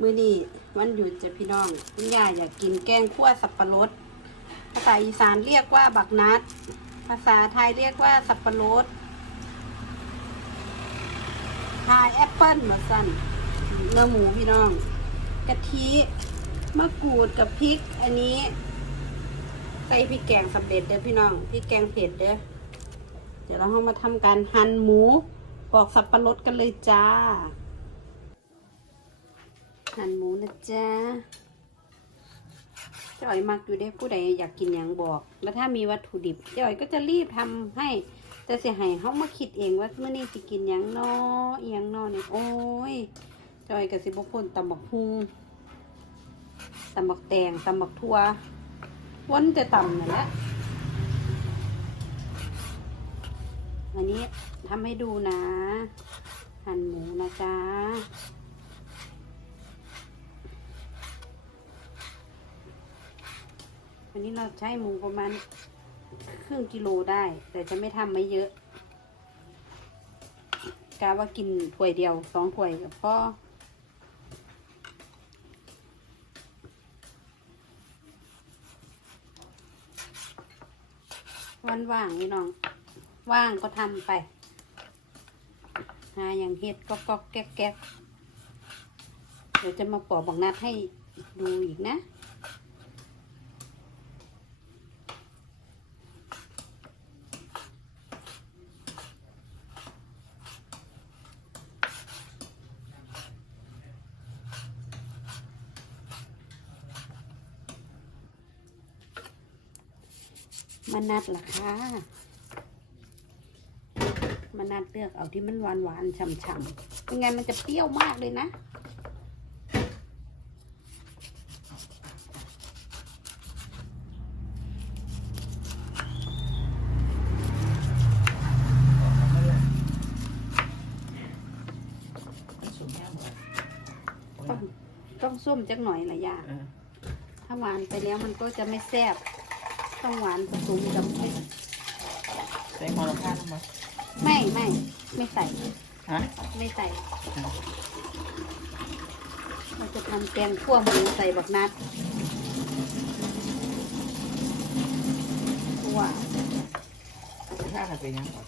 มื้อนี้วันหยุดจ้ะพี่น้องคุณยายอยากกินแกงคั่วสับปะรด ภาษาอีสานเรียกว่าบักนัด ภาษาไทยเรียกว่าสับปะรดพายแอปเปิ้ลมาสั่นเนื้อหมูพี่น้อง กะทิมะกรูดกับพริก อันนี้ใส่พริกแกงสำเร็จเด้อพี่น้องพริกแกงเผ็ดเด้อเดี๋ยวเราเข้ามาทำการหั่นหมูปอกสับปะรดกันเลยจ้า หั่นหมูนะจ๊ะเจ้าอ๋อยมักอยู่ได้ผู้ใดอยากกินอย่างบอก แล้วถ้ามีวัตถุดิบเจ้าอ๋อยก็จะรีบทำให้แต่เสียหายเขามาคิดเองว่าเมื่อนี้สิกินอย่างนอเอียงนอเนี่ยโอ้ยเจ้าอ๋อยกับสิบพนตำบักฮุงตำบักแตงตำบักทั่ววนจะตำนั่นแหละอันนี้ทำให้ดูนะ หั่นหมูนะจ๊ะันนี้เราใช้หมูประมาณครึ่งกิโลได้ แต่จะไม่ทำไม่เยอะกาว่ากินถ้วยเดียวสองถ้วยกับพ่อวันว่างนี่น้อง ว่างก็ทำไปหาอย่างเฮ็ดก็ก็แก๊กแก๊กเดี๋ยวจะมาปอกบักนัดให้ดูอีกนะ มันนัดล่ะค่ะมันนัดเลือกเอาที่มันหวานหวานๆฉ่ำๆไม่งั้นมันจะเปรี้ยวมากเลยนะต้องต้องส้มจักหน่อยละยาเออถ้าหวานไปแล้วมันก็จะไม่แซ่บ ต้องหวานผสมกับพริกใส่หมอละข้างมาไม่ไม่ไม่ใส่ ฮะไม่ใส่ เราจะทำแกงคั่วหมูใส่บักนัดคั่วข้างอะไรเป็นยังก่อน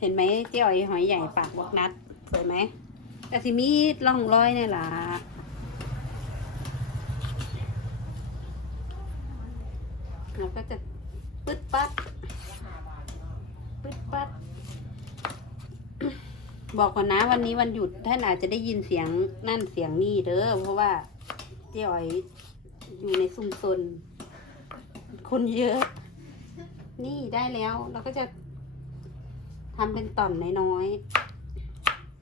เห็นไหมเจ้าไอ้หอยใหญ่ปากบักนัดสวยไหมกะสิมีร่องรอยนี่ล่ะเราก็จะ ปึ๊ดปัดปึ๊ดปัด บอกก่อนนะวันนี้วันหยุดท่านอาจจะได้ยินเสียงนั่นเสียงนี่เด้อเพราะว่าเจ๊อ๋อยอยู่ในซุมซนคนเยอะ นี่ได้แล้ว เราก็จะทำเป็นต่อนน้อย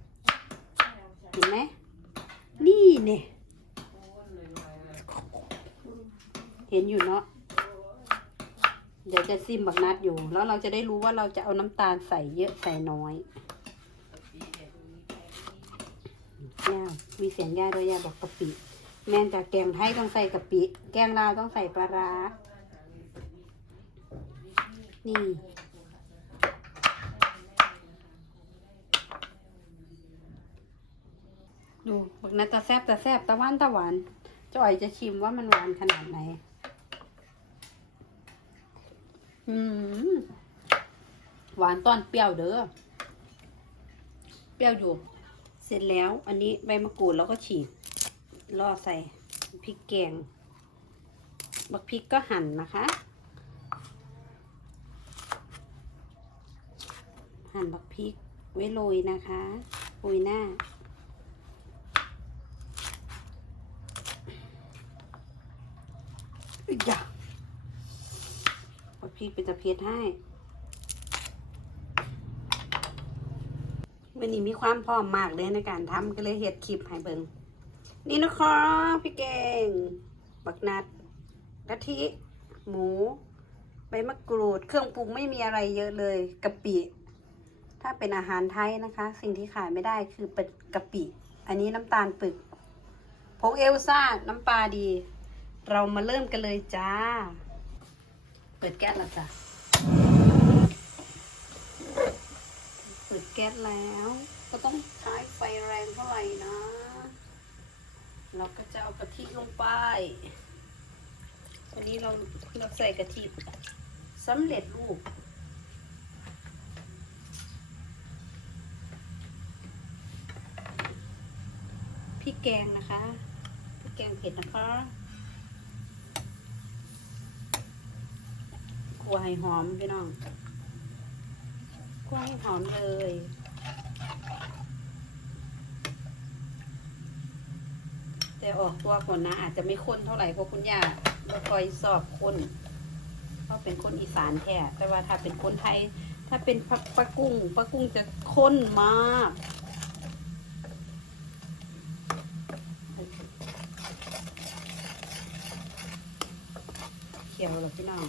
ๆเห็นไหมนี่เนี่ยเห็นอยู่เนาะ เดี๋ยวจะซิมบักนัดอยู่ แล้วเราจะได้รู้ว่าเราจะเอาน้ำตาลใส่เยอะใส่น้อยย่ามีเสียงย่าด้วยย่าบอกกะปิ แม่นจากแกงไทยต้องใส่กะปิ แกงลาวต้องใส่ปลาร้า นี่ ดูบักนัดตะแซบตะแซบตะหวานตะหวานจอยจะชิมว่ามันหวานขนาดไหน อืม หวานตอนเปรี้ยวเด้อ เปรี้ยวอยู่ เสร็จแล้ว อันนี้ใบมะกรูดแล้วก็ฉีกล่อใส่พริกแกง บักพริกก็หั่นนะคะ หั่นบักพริกไว้โรยนะคะโรยหน้าอย่า งบักพริกเป็นตะเพียให้วันนี้มีความพร้อมมากเลยในการทำก็เลยเฮ็ดคลิปให้เบิงนี่นะคะพี่เก่ง บักนัดกะทิ หมู ใบมะกรูด เครื่องปรุงไม่มีอะไรเยอะเลยกะปิ ถ้าเป็นอาหารไทยนะคะ สิ่งที่ขาดไม่ได้คือเป็ดกะปิ อันนี้น้ำตาลปึกผงเอลซ่า น้ำปลาดี เรามาเริ่มกันเลยจ้า เปิดแก๊สแล้วจ้ะ เปิดแก๊สแล้ว ก็ต้องใช้ไฟแรงเท่าไหร่นะ เราก็จะเอากะทิลงไป วันนี้เราเราใส่กะทิสำเร็จรูปพริกแกงนะคะพริกแกงเผ็ดนะคะ คั่วให้หอมพี่น้องคั่วให้หอมเลยแต่ออกตัวก่อนนะอาจจะไม่ข้นเท่าไหร่เพราะคุณย่าเราคอยสอบข้นเพราะเป็นคนอีสานแท้แต่ว่าถ้าเป็นคนไทย ถ้าเป็นปลาปลากุ้งปลากุ้งจะข้นมากเขียวหรอพี่น้อง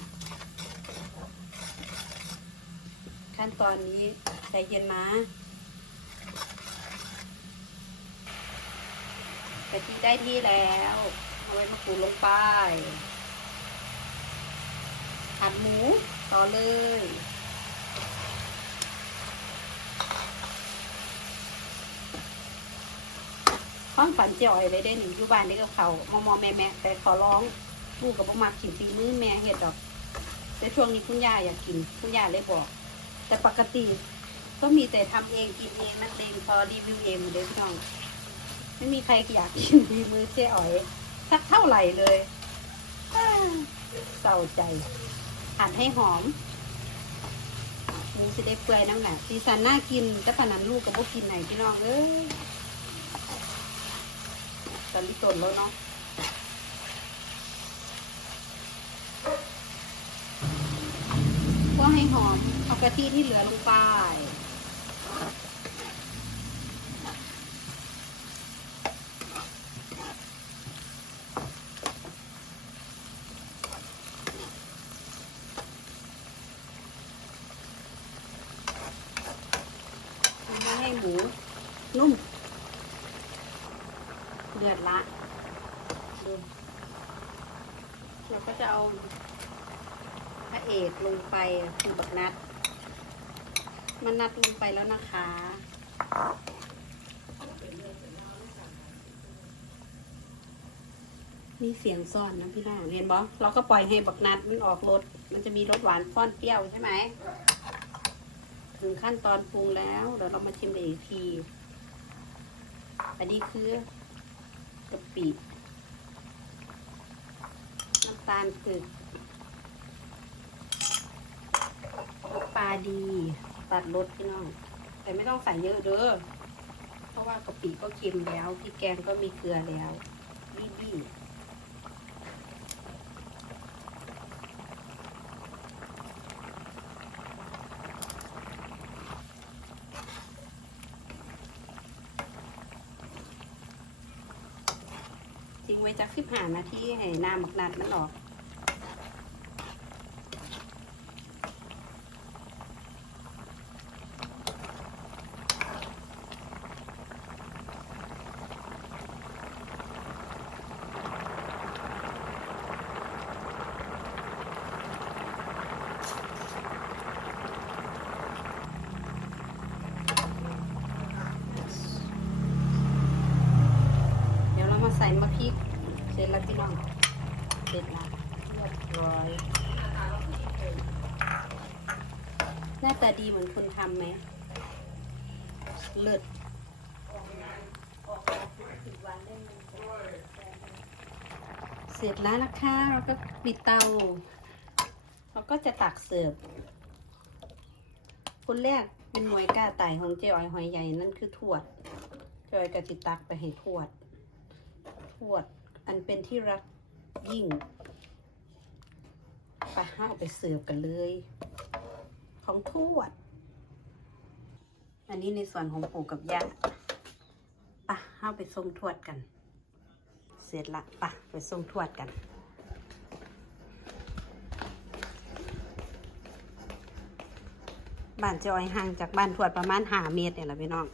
ขั้นตอนนี้ใจเย็นนะกะทิได้ที่แล้วเอาไว้มะกรูดลงไปหั่นหมูต่อเลยความฝันเจียวอะไรได้หนิอยู่บ้านนี่กับเขามอมอแม่แม่แต่ขอร้องลูกกับพ่อมากินฝีมือแม่เห็ดดอกแต่ช่วงนี้คุณย่าอยากกิน คุณย่าเลยบอก แต่ปกติ ก็มีแต่ทำเองกินเองนักเลงพอรีวิวเองเลยพี่น้องไม่มีใครอยากกินฝีมือเจ๊อ๋อยสักเท่าไหร่เลยอ้าเศร้าใจหั่นให้หอมหมูจะได้เปื่อยน้ำหนักสีสันน่ากินแต่ปานนันลูกกับพวกกินไหนพี่น้องเอ้ยตอนนี้ตนแล้วเนาะ หอมเอากะทิที่เหลือลงไป ทำให้หมู นุ่ม เดือดละดูเราก็จะเอาพระเอกลง ไปคือบักนัด มันนัดลงไปแล้วนะคะมีเสียงซ่อนนะพี่น้าเรียนบอเราก็ปล่อยให้บักนัดมันออกรสมันจะมีรสหวานฟ้อนเปรี้ยวใช่ไหม ถึงขั้นตอนปรุงแล้วเดี๋ยวเรามาชิมกันอีกที อันนี้คือกะปิน้ำตาลกึกน้ำป ลาดี ตัดรสพี่น้อง แต่ไม่ต้องใส่เยอะเด้อเพราะว่ากะปิก็เค็มแล้วพริกแกงก็มีเกลือแล้วบี้บี้ทิ้งไว้จักสิบห้านาทีให้น้ำหมักนัดมันออก เดี๋ยวเรามาใส่มะพริก เสร็จแล้วพี่น้อง เสร็จแล้วเรียบร้อยหน้าตาดีเหมือนคนทำไหมเลิศเสร็จแล้วนะคะเราก็ปิดเตา เราก็จะตักเสิร์ฟคนแรกเป็นหน่วยก้าไต่ของเจ๊อ้อยหอยใหญ่นั่นคือทวดเจ๊อ้อยกะจิตักไปให้ทวด ทวดอันเป็นที่รัก ยิ่งไปห้าเอาไปเสิร์ฟกันเลย ของทวด อันนี้ในส่วนของปู่กับย่าปะห้าไปส่งทวดกัน เสร็จละปะไปส่งทวดกันบ้านเจอยห่างจากบ้านทวดประมาณห้าเมตรเนี่ยแหละพี่น้อง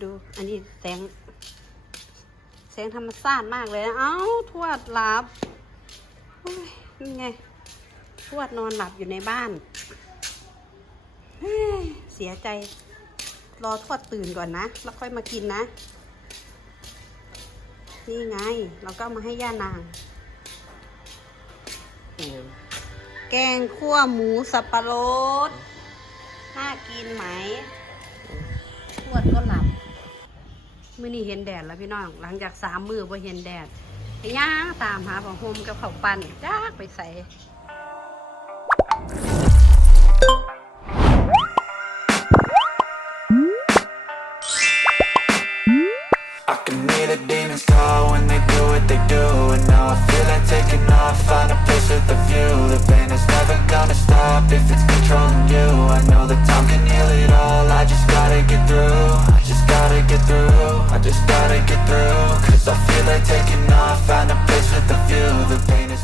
ดูอันนี้แสง แสงธรรมชาติมากเลย เอ้าทวดหลับนี่ไง ทวดนอนหลับอยู่ในบ้านเสียใจ รอทวดตื่นก่อนนะ แล้วค่อยมากินนะ นี่ไง เราก็มาให้ย่านาง แกงคั่วหมูสับปะรด น่ากินไหม ทวดก็หลับ มื่อนี้เห็นแดดแล้วพี่น้อง หลังจากสามมือพอเห็นแดดย่างตามหาของโฮมกับเขาปั้นจ้ากไปใส่ gotta get through, I just gotta get through. Cause I feel like taking off, find a place with a view. The pain is